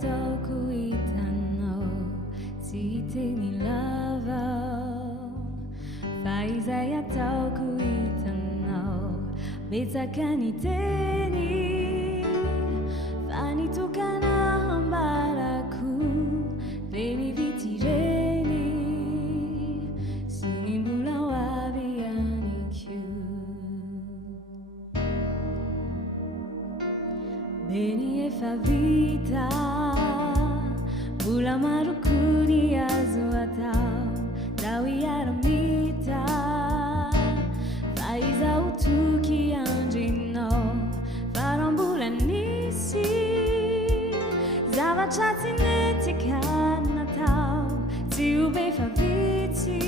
toku itano sitting love Faiza ya toku itano Bezakani teni Fani tukana hambaraku Reni vitireni Sinimbula wabiani kyu Beni e favita Bula marukuni azuatao Dawi aramita Faiza utuki anjino Farambula nisi Zava chatinete kanatao Tiube faviti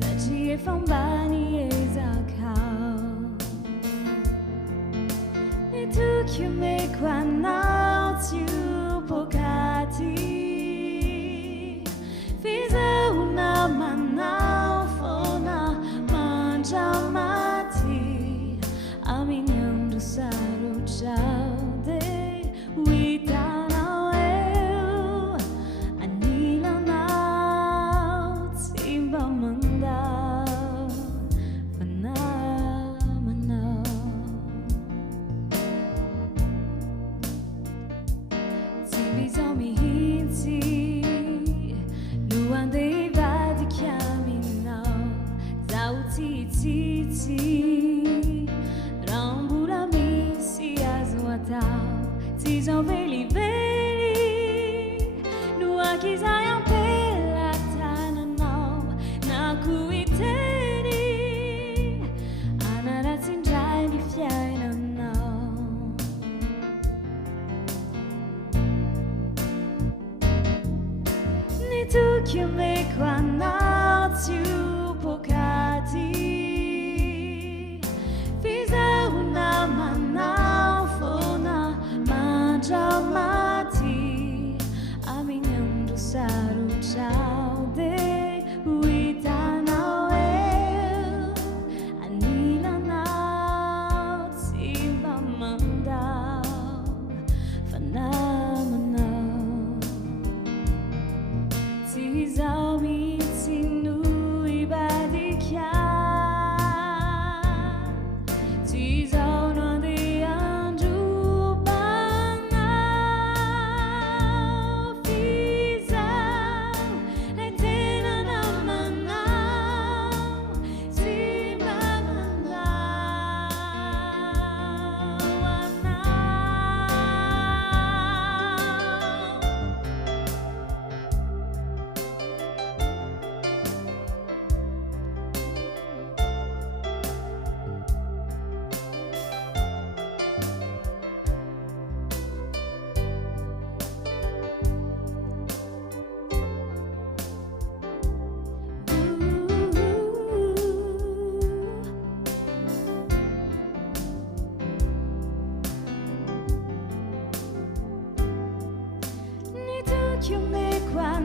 Sachi e fambani e zakao E tu che me qua now tu pocati Fiza una manau fona mangia mati Aminhando saru chau de Witana eu Anila nau Timba mandau Phenomenal Tibizomi hinti Luande vadi caminau Zauti titi Rambura misi azuatau Tizão veli veli Nua kizayam pela tananau Naku iteni Anara tinjai ni fiaina nau Ni tu que me qua nau tu pocati Fiza una manau fona mangia mati Aminhando saru chau de Witana eu Anila nau Timba mandau Phenomenal Tizau mi tinu ibadikia Tizau no de anju bana Fizau e tena namana Simba mandau anau Ni tu que me qua